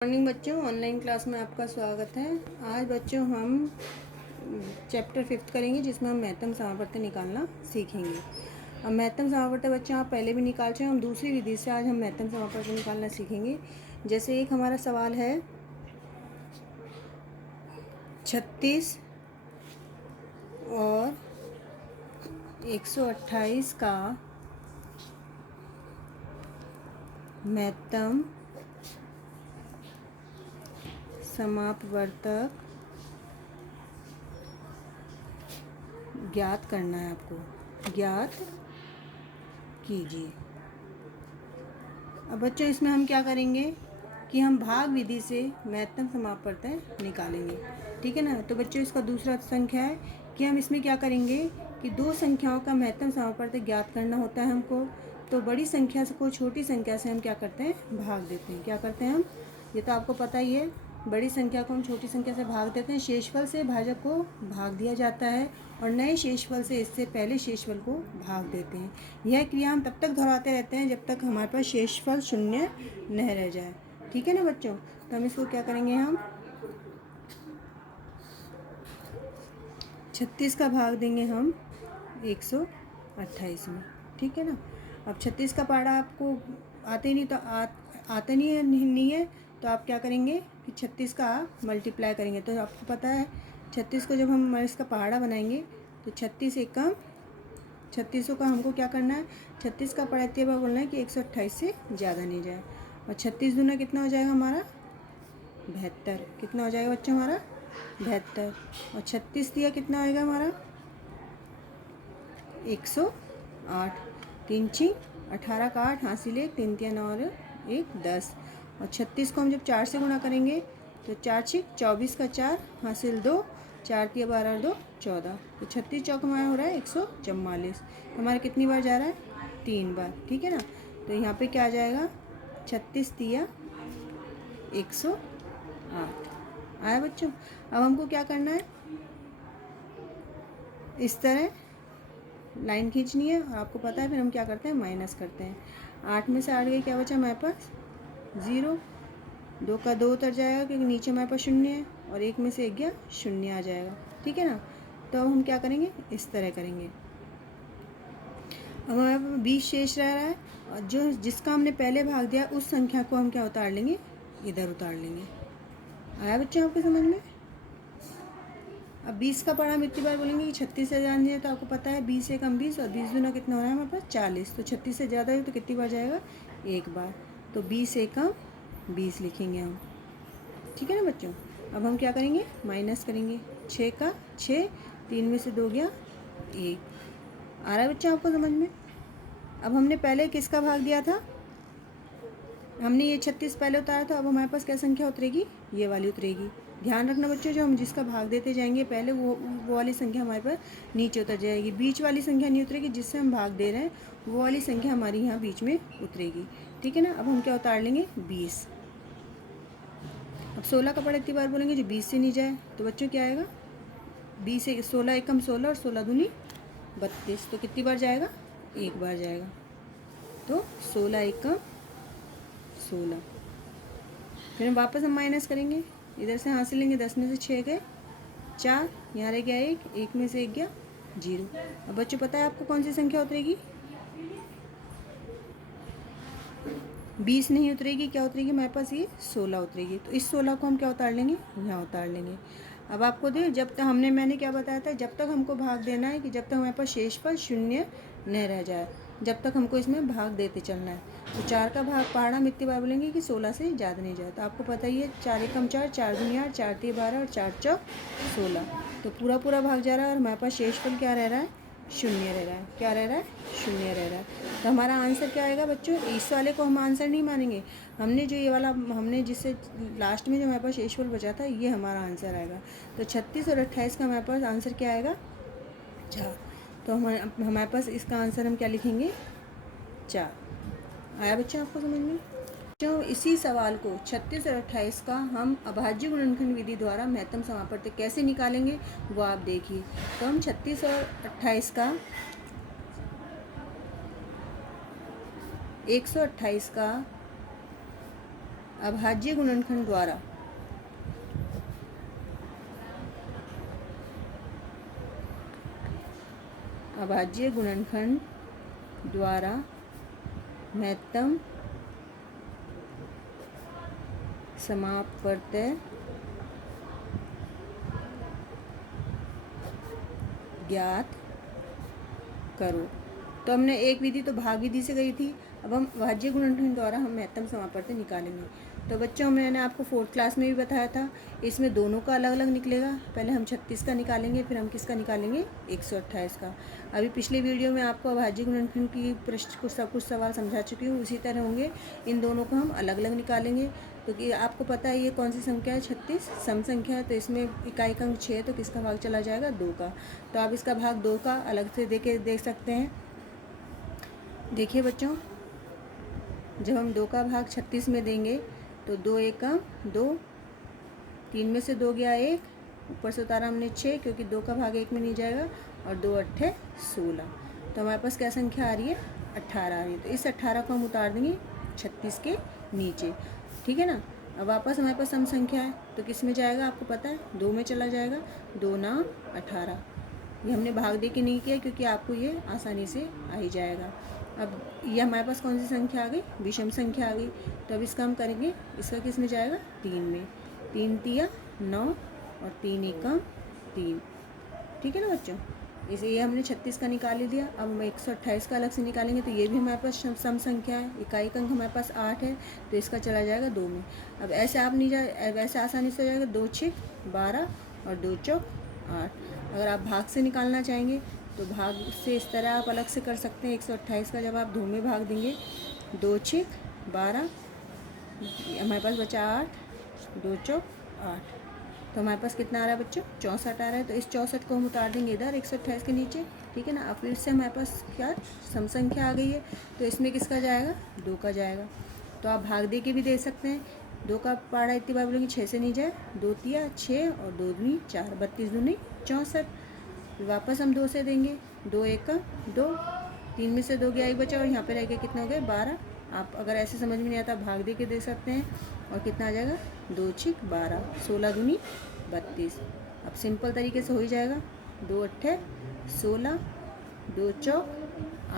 Morning बच्चों, online class में आपका स्वागत है। आज बच्चों हम चैप्टर 5 करेंगे जिसमें हम महत्तम समापवर्तन निकालना सीखेंगे। अब महत्तम समापवर्तन बच्चों आप पहले भी निकाल चुके हैं, हम दूसरी विधि से आज हम महत्तम समापवर्तन निकालना सीखेंगे। जैसे एक हमारा सवाल है 36 और 128 का महत्तम समापवर्तक ज्ञात करना है, आपको ज्ञात कीजिए। अब बच्चों इसमें हम क्या करेंगे कि हम भाग विधि से महत्तम समापवर्तन निकालेंगे, ठीक है ना। तो बच्चों इसका दूसरा संख्या है कि हम इसमें क्या करेंगे कि दो संख्याओं का महत्तम समापवर्तन ज्ञात करना होता है हमको। तो बड़ी संख्या को छोटी संख्या से हम क्या करते हैं, भाग देते हैं। क्या करते हैं हम, ये तो आपको पता ही है, बड़ी संख्या को हम छोटी संख्या से भाग देते हैं। शेषफल से भाजक को भाग दिया जाता है और नए शेषफल से इससे पहले शेषफल को भाग देते हैं। यह क्रिया हम तब तक दोहराते रहते हैं जब तक हमारे पास शेषफल शून्य न रह जाए, ठीक है ना बच्चों। तो हम इसको क्या करेंगे, हम 36 का भाग देंगे हम 128 में, ठीक है ना। अब 36 का पहाड़ा आपको आते नहीं तो आता नहीं है तो आप क्या करेंगे कि 36 का मल्टीप्लाई करेंगे। तो आपको पता है 36 को जब हम इसका पहाड़ा बनाएंगे तो 36 एकम 36 का हमको क्या करना है, 36 का पहाड़ा इतनी बार बोलना है कि 128 से ज़्यादा नहीं जाए। और 36 दूना कितना हो जाएगा हमारा 72। कितना हो जाएगा बच्चों हमारा 72। और 36 दिया कितना आएगा हमारा 108। 3 6 18 का 8 हासिल 1 3 3 9 और 1 10। और 36 को हम जब 4 से गुणा करेंगे तो 4 6 24 का 4 हासिल 2 4 3 12 और 2 14। तो 36 चौक हमारा हो रहा है 144। हमारा कितनी बार जा रहा है 3 बार, ठीक है ना। तो यहाँ पे क्या आ जाएगा 36 दिया 108 आया बच्चों। अब हमको क्या करना है, इस तरह लाइन खींचनी है और आपको पता है फिर हम क्या करते हैं, माइनस करते हैं। 8 में से 8 गई, क्या बचा हमारे पास 0। 2 का 2 उतर जाएगा क्योंकि नीचे हमारे पास 0 है और 1 में से 1 गया 0 आ जाएगा, ठीक है ना। तो अब हम क्या करेंगे, इस तरह करेंगे। अब हमारे पास 20 शेष रह रहा है और जो जिसका हमने पहले भाग दिया उस संख्या को हम क्या उतार लेंगे, इधर उतार लेंगे। आया बच्चों आपके समझ में। अब 20 का पढ़ा हम इतनी बार बोलेंगे कि 36 से ज़्यादा नहीं है, तो आपको पता है 20 से कम 20 और 20 दूना कितना हो रहा है हमारे पास 40। तो 36 से ज़्यादा है तो कितनी बार जाएगा, एक बार। तो 20 से कम 20 लिखेंगे हम, ठीक है ना बच्चों। अब हम क्या करेंगे, माइनस करेंगे। 6 का 6 3 में से 2 गया 1। आ रहा है बच्चा आपको समझ में। अब हमने पहले किसका भाग दिया था, हमने ये 36 पहले उतारा था। अब हमारे पास क्या संख्या उतरेगी, ये वाली उतरेगी। ध्यान रखना बच्चों, जो हम जिसका भाग देते जाएंगे पहले वो वाली संख्या हमारे पास नीचे उतर जाएगी। बीच वाली संख्या नहीं उतरेगी, जिससे हम भाग दे रहे हैं वो वाली संख्या हमारी यहाँ बीच में उतरेगी, ठीक है ना। अब हम क्या उतार लेंगे 20। अब 16 का पढ़ा इतनी बार बोलेंगे जो 20 से नहीं जाए, तो बच्चों क्या आएगा 20 से 16 एकम 16 और 16 दूनी 32। तो कितनी बार जाएगा, एक बार जाएगा। तो 16 एकम 16। फिर हम वापस माइनस करेंगे, इधर से हासिल लेंगे। 10 में से 6 गए 4, यहाँ रह गया 1, 1 में से 1 गया 0। अब बच्चों पता है आपको कौन सी संख्या उतरेगी, 20 नहीं उतरेगी, क्या उतरेगी हमारे पास ये 16 उतरेगी। तो इस 16 को हम क्या उतार लेंगे, यहाँ उतार लेंगे। अब आपको दे जब तक मैंने क्या बताया था, जब तक हमको भाग देना है कि जब तक हमारे पास शेषफल शून्य न रह जाए, जब तक हमको इसमें भाग देते चलना है। तो 4 का भाग पहाड़ा हम इतनी बार बोलेंगे कि 16 से ज़्यादा नहीं जाए। तो आपको पता ही है 4 एकम 4 4 दूनी 8 4 3 12 और 4 चौक 16। तो पूरा भाग जा रहा है और हमारे पास शेषफल क्या रह रहा है, शून्य रह रहा है। क्या रह रहा है, शून्य रह रहा है। तो हमारा आंसर क्या आएगा बच्चों, इस वाले को हम आंसर नहीं मानेंगे। हमने जो ये वाला हमने जिससे लास्ट में जो हमारे पास शेषफल बचा था ये हमारा आंसर आएगा। तो 36 और 28 का हमारे पास आंसर क्या आएगा 4। तो हमारे पास इसका आंसर हम क्या लिखेंगे 4। आया बच्चा आपको समझ में। जो इसी सवाल को 36 और 28 का हम अभाज्य गुणनखंड विधि द्वारा महत्तम समापवर्तक कैसे निकालेंगे वो आप देखिए। तो हम 36 और 28 का 128 का अभाज्य गुणनखंड द्वारा अभाज्य गुणनखंड द्वारा महत्तम समापवर्त्य ज्ञात करो। तो हमने एक विधि तो भाग विधि से करी थी, अब हम अभाज्य गुणनखंड द्वारा हम महत्तम समापवर्त्य निकालेंगे। तो बच्चों मैंने आपको 4th क्लास में भी बताया था, इसमें दोनों का अलग अलग निकलेगा। पहले हम 36 का निकालेंगे, फिर हम किसका निकालेंगे, 128 का। अभी पिछले वीडियो में आपको अभाज्य गुणनखंड की प्रश्न कुछ सवाल समझा चुकी हूँ, उसी तरह होंगे। इन दोनों को हम अलग अलग निकालेंगे। तो कि आपको पता है ये कौन सी संख्या है, 36 सम संख्या है, तो इसमें इकाई का अंक 6 है, तो किसका भाग चला जाएगा, 2 का। तो आप इसका भाग 2 का अलग से देख सकते हैं। देखिए बच्चों, जब हम 2 का भाग 36 में देंगे तो 2 एक का 2, 3 में से 2 गया 1, ऊपर से उतारा हमने 6, क्योंकि 2 का भाग 1 में नहीं जाएगा, और 2 अट्ठे 16। तो हमारे पास क्या संख्या आ रही है, 18 आ रही है। तो इस 18 को हम उतार देंगे 36 के नीचे, ठीक है ना। अब वापस हमारे पास सम संख्या है, तो किस में जाएगा आपको पता है, 2 में चला जाएगा। 2 ना 18, ये हमने भाग दे के नहीं किया, क्योंकि आपको ये आसानी से आ ही जाएगा। अब ये हमारे पास कौन सी संख्या आ गई, विषम संख्या आ गई। तो अब इसका हम करेंगे, इसका किस में जाएगा, 3 में। 3 तिया 9 और 3 एकम 3, ठीक है ना बच्चों। इसे ये हमने 36 का निकाल ही दिया। अब हम 128 का अलग से निकालेंगे, तो ये भी हमारे पास सम संख्या है। इकाई का अंक हमारे पास 8 है, तो इसका चला जाएगा 2 में। अब ऐसे आप नहीं वैसे आसानी से हो जाएगा, 2 6 12 और 2 चौक 8। अगर आप भाग से निकालना चाहेंगे तो भाग से इस तरह आप अलग से कर सकते हैं। 128 का जब आप 2 में भाग देंगे, 2 6 12, हमारे पास बचा 8, 2 चौक 8, तो हमारे पास कितना आ रहा है बच्चों, 64 आ रहा है। तो इस 64 को हम उतार देंगे इधर 128 के नीचे, ठीक है ना। अब फिर से हमारे पास क्या सम संख्या आ गई है, तो इसमें किसका जाएगा, 2 का जाएगा। तो आप भाग दे के भी दे सकते हैं। 2 का पहाड़ा इतनी बार बोलेंगे 6 से नहीं जाए, 2 तिया 6 और 2 दूनी 4, 32 दूनी 64। वापस हम 2 से देंगे, 2 एक का 2, 3 में से 2 गया 1 बचा, और यहाँ पे रह गया कितना हो गया, 12। आप अगर ऐसे समझ में नहीं आता भाग दे के दे सकते हैं, और कितना आ जाएगा, 2 6 12, 16 दूनी 32। अब सिंपल तरीके से हो ही जाएगा, 2 अट्ठे 16, 2 चौक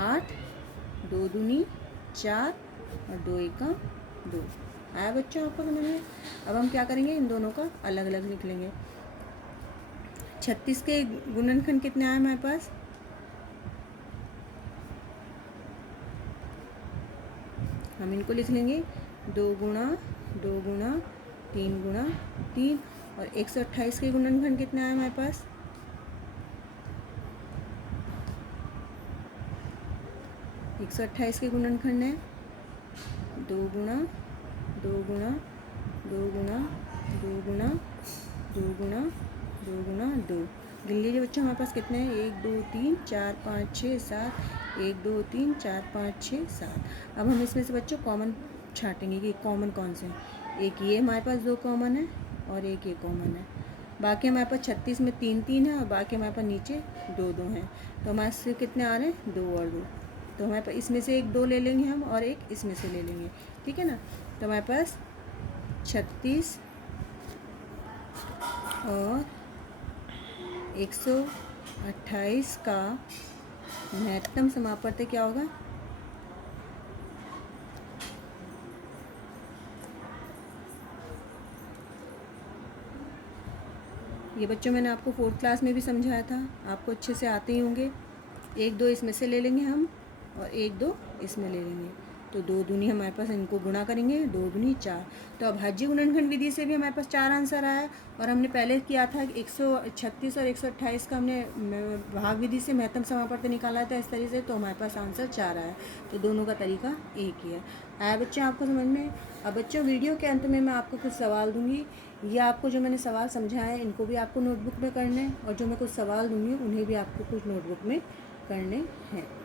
8, 2 दूनी 4 और 2 एक का 2। आया बच्चों आपको समझ में। अब हम क्या करेंगे, इन दोनों का अलग अलग लिख लेंगे। 36 के गुणनखंड कितने आए हमारे पास, हम इनको लिख लेंगे 2 गुणा 2 गुणा 3 गुणा 3। और 128 के गुणनखंड कितने आए हमारे पास, 128 के गुणनखंड है 2 गुणा 2 गुणा 2 गुणा 2 गुणा 2 गुणा 2 गुणा 2। गिन लीजिए बच्चों, हमारे पास कितने हैं, 1 2 3 4 5 6 7, 1 2 3 4 5 6 7। अब हम इसमें से बच्चों कॉमन छाटेंगे कि कॉमन कौन से हैं। एक ये हमारे पास 2 कॉमन है, और एक ये कॉमन है। बाकी हमारे पास 36 में 3 3 है, और बाकी हमारे पास नीचे 2 2 हैं। तो हमारे से कितने आ रहे हैं, 2 और 2। तो हमारे पास इसमें से एक 2 ले लेंगे हम, और एक इसमें से ले लेंगे, ठीक है ना। तो हमारे पास 36 और 128 का महत्तम समापवर्त्य क्या होगा, ये बच्चों मैंने आपको 4th क्लास में भी समझाया था, आपको अच्छे से आते ही होंगे। 1 2 इसमें से ले लेंगे हम, और 1 2 इसमें ले लेंगे, तो 2 दूनी हमारे पास इनको गुणा करेंगे, 2 दूनी 4। तो अभाज्य गुणनखंड विधि से भी हमारे पास 4 आंसर आया। और हमने पहले किया था 136 और 128 का हमने भाग विधि से महत्तम समापवर्त्य निकाला था इस तरीके से, तो हमारे पास आंसर 4 आया। तो दोनों का तरीका एक ही है। आया बच्चों आपको समझ में। अब बच्चों वीडियो के अंत में मैं आपको कुछ सवाल दूंगी, ये आपको जो मैंने सवाल समझाए हैं इनको भी आपको नोटबुक में करने हैं, और जो मैं कुछ सवाल दूंगी उन्हें भी आपको कुछ नोटबुक में करने हैं।